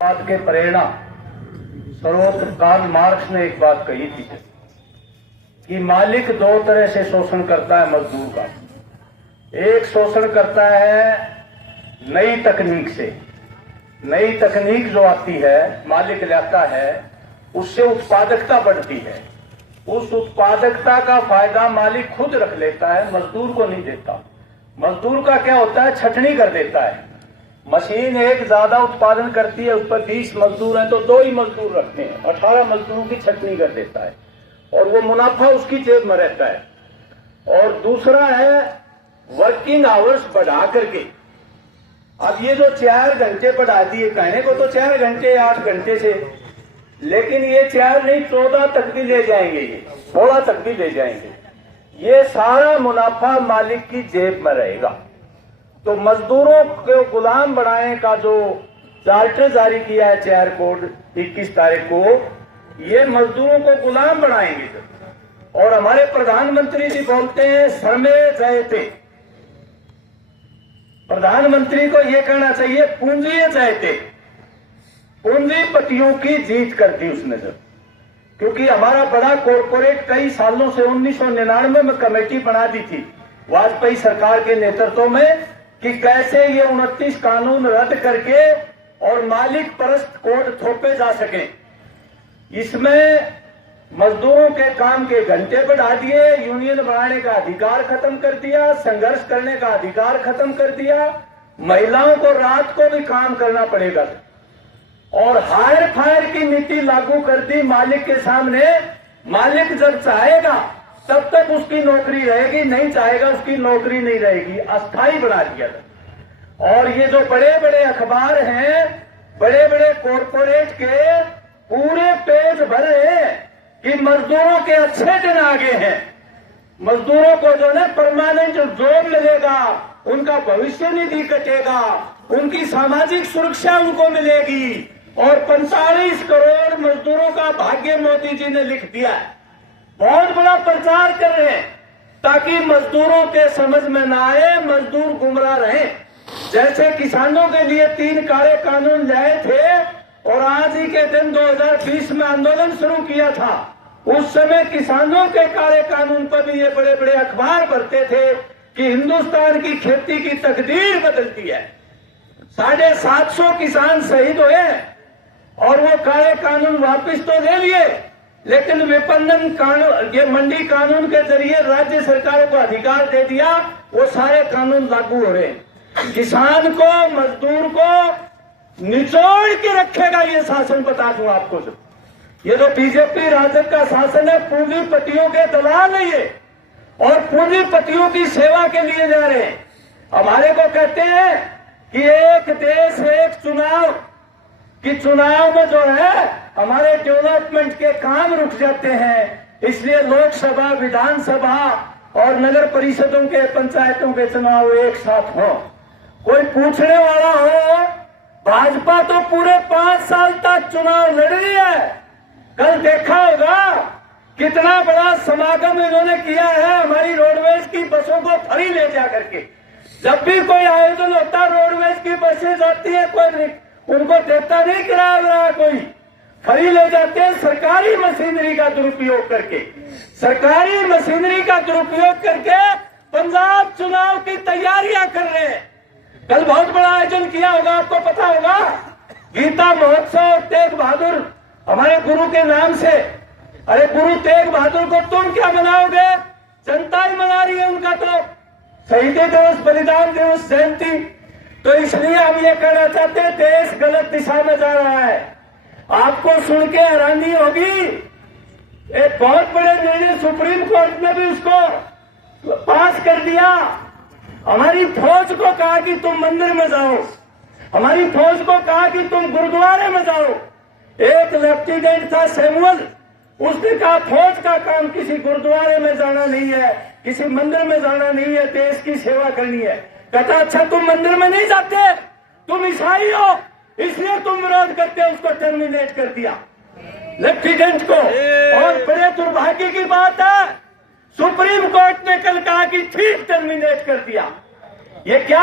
बात के प्रेरणा सर्वोच्च कार्ल मार्क्स ने एक बात कही थी कि मालिक दो तरह से शोषण करता है मजदूर का। एक शोषण करता है नई तकनीक से। नई तकनीक जो आती है मालिक लाता है, उससे उत्पादकता बढ़ती है। उस उत्पादकता का फायदा मालिक खुद रख लेता है, मजदूर को नहीं देता। मजदूर का क्या होता है, छटनी कर देता है। मशीन एक ज्यादा उत्पादन करती है, उस पर 20 मजदूर हैं तो 2 ही मजदूर रखते हैं, 18 मजदूरों की छटनी कर देता है और वो मुनाफा उसकी जेब में रहता है। और दूसरा है वर्किंग आवर्स बढ़ा करके। अब ये जो 4 घंटे बढ़ा दिए, कहने को तो 4 घंटे 8 घंटे से, लेकिन ये 4 नहीं 14 तक भी ले जाएंगे, ये 16 तक भी ले जाएंगे। ये सारा मुनाफा मालिक की जेब में रहेगा। तो मजदूरों को गुलाम बनाने का जो चार्टर जारी किया है 4 कोड 21 तारीख को, ये मजदूरों को गुलाम बनाएंगे। और हमारे प्रधानमंत्री जी बोलते हैं श्रमे जयते। प्रधानमंत्री को ये कहना चाहिए पूंजी जयते। पूंजीपतियों की जीत करती उस नजर। क्योंकि हमारा बड़ा कॉरपोरेट कई सालों से 1999 में कमेटी बना दी थी वाजपेयी सरकार के नेतृत्व में कि कैसे ये 29 कानून रद्द करके और मालिक परस्त कोड थोपे जा सके। इसमें मजदूरों के काम के घंटे बढ़ा दिए, यूनियन बनाने का अधिकार खत्म कर दिया, संघर्ष करने का अधिकार खत्म कर दिया, महिलाओं को रात को भी काम करना पड़ेगा और हायर फायर की नीति लागू कर दी मालिक के सामने। मालिक जब चाहेगा तब तक उसकी नौकरी रहेगी, नहीं चाहेगा उसकी नौकरी नहीं रहेगी, अस्थायी बना दिया था। और ये जो बड़े बड़े अखबार हैं, बड़े बड़े कॉरपोरेट के पूरे पेज भरे हैं कि मजदूरों के अच्छे दिन आगे हैं। मजदूरों को जो है परमानेंट जॉब मिलेगा, उनका भविष्य निधि कटेगा, उनकी सामाजिक सुरक्षा उनको मिलेगी और 45 करोड़ मजदूरों का भाग्य मोदी जी ने लिख दिया है। बहुत बड़ा प्रचार कर रहे हैं ताकि मजदूरों के समझ में ना आए, मजदूर गुमराह रहे। जैसे किसानों के लिए 3 काले कानून लाए थे और आज ही के दिन 2020 में आंदोलन शुरू किया था, उस समय किसानों के काले कानून पर भी ये बड़े बड़े अखबार भरते थे कि हिंदुस्तान की खेती की तकदीर बदलती है। 750 किसान शहीद हुए और वो काले कानून वापस तो ले लिए, लेकिन विपणन कानून, ये मंडी कानून के जरिए राज्य सरकारों को अधिकार दे दिया, वो सारे कानून लागू हो रहे हैं। किसान को, मजदूर को निचोड़ के रखेगा ये शासन, बता दूं आपको। ये जो बीजेपी राजद का शासन है, पूंजीपतियों के दलाल है ये और पूंजीपतियों की सेवा के लिए जा रहे हैं। हमारे को कहते हैं कि एक देश एक चुनाव, कि चुनाव में जो है हमारे डेवलपमेंट के काम रुक जाते हैं, इसलिए लोकसभा, विधानसभा और नगर परिषदों के, पंचायतों के चुनाव एक साथ हो। कोई पूछने वाला हो, भाजपा तो पूरे 5 साल तक चुनाव लड़ रही है। कल देखा होगा कितना बड़ा समागम इन्होंने किया है हमारी रोडवेज की बसों को फ्री ले जा करके। जब भी कोई आयोजन होता है रोडवेज की बसें जाती है, कोई उनको देता नहीं, किराया कोई फ्री ले जाते हैं। सरकारी मशीनरी का दुरुपयोग करके, सरकारी मशीनरी का दुरुपयोग करके पंजाब चुनाव की तैयारियां कर रहे हैं। कल बहुत बड़ा आयोजन किया होगा, आपको पता होगा, गीता महोत्सव तेग बहादुर हमारे गुरु के नाम से। अरे गुरु तेग बहादुर को तुम क्या मनाओगे, जनता ही मना रही है उनका तो शहीदी दिवस, बलिदान दिवस, जयंती। तो इसलिए हम ये कहना चाहते हैं देश गलत दिशा में जा रहा है। आपको सुन के हैरानी होगी, एक बहुत बड़े निर्णय सुप्रीम कोर्ट ने भी उसको पास कर दिया। हमारी फौज को कहा कि तुम मंदिर में जाओ, हमारी फौज को कहा कि तुम गुरुद्वारे में जाओ। एक लेफ्टिनेंट था सैमुअल, उसने कहा फौज का काम किसी गुरुद्वारे में जाना नहीं है, किसी मंदिर में जाना नहीं है, देश की सेवा करनी है। कहता अच्छा तुम मंदिर में नहीं जाते, तुम ईसाई हो, इसलिए तुम विरोध करते हो। उसको टर्मिनेट कर दिया लेफ्टिनेंट को। और बड़े दुर्भाग्य की बात है, सुप्रीम कोर्ट ने कल कहा कि ठीक टर्मिनेट कर दिया। ये क्या